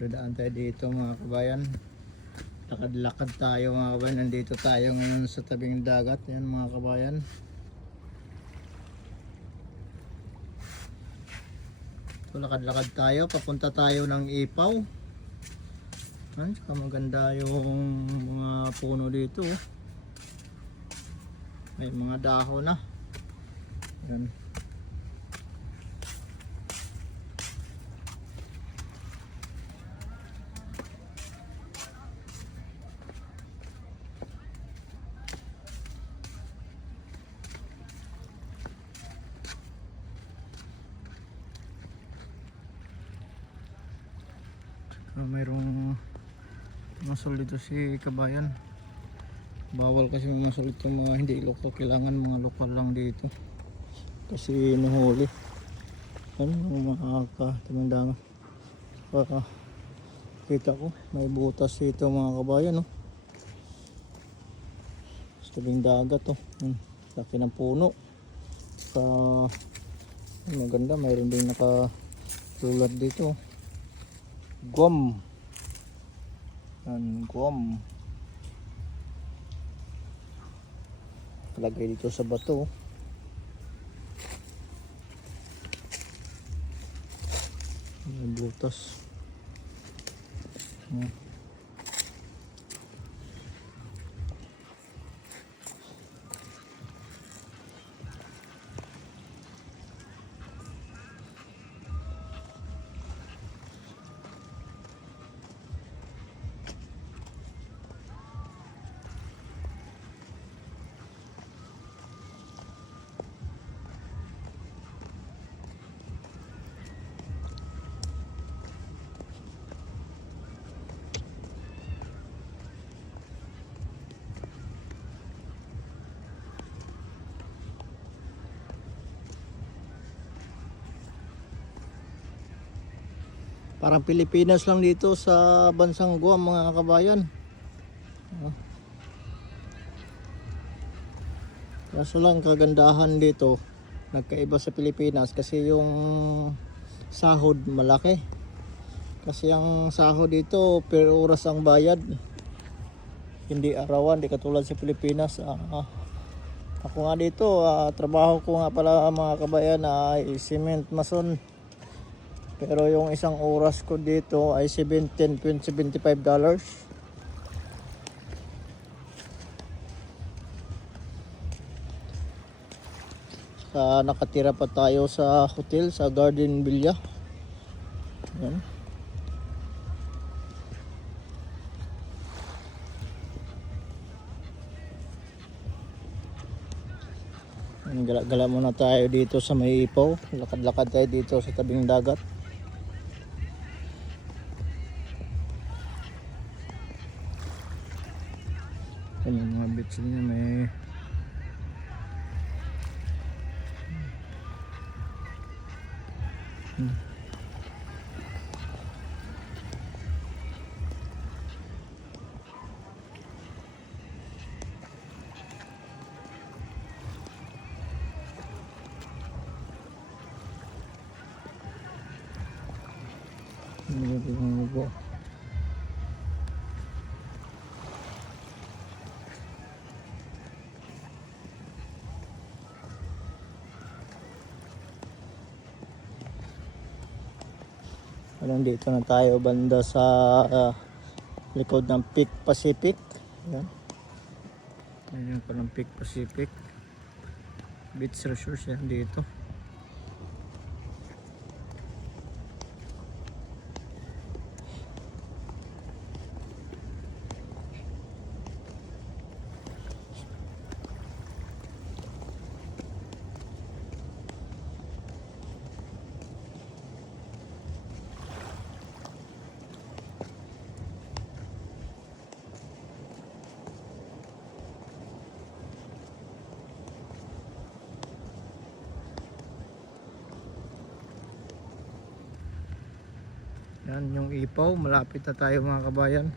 Dadaan tayo dito mga kabayan. Lakad-lakad tayo mga kabayan. Nandito tayo ngayon sa tabing dagat. Yan mga kabayan. So, lakad-lakad tayo. Papunta tayo ng Ipaw. Yan, saka maganda yung mga puno dito. May mga dahon na. Yan. Mayroong masol dito si kabayan. Bawal kasi masol itong mga hindi lokal. Kailangan mga lokal lang dito kasi nuhuli. Ano mga katimandangan. Kita ko may butas dito mga kabayan, no? Sa tabing dagat, oh. Laki ng puno. Maganda, mayroon din nakasulat dito. Guam. Guam. Palagay dito sa bato. May butas. Parang Pilipinas lang dito sa bansang Guam mga kabayan. Kaso lang kagandahan dito, nagkaiba sa Pilipinas kasi yung sahod malaki. Kasi ang sahod dito per oras ang bayad. Hindi arawan, hindi katulad sa Pilipinas. Ako nga dito, trabaho ko nga pala mga kabayan ay cement mason. Pero yung isang oras ko dito ay $17.75. Nakatira pa tayo sa hotel sa Garden Villa. Yan. Gala-gala muna tayo dito sa may Ipaw. Lakad-lakad tayo dito sa tabing dagat. Yung mga beach niya may dito na tayo banda sa likod ng Peak Pacific. Yan. Ayan pa ng Peak Pacific Beach Resort yan dito. Yan yung Ipaw, malapit na tayo mga kabayan.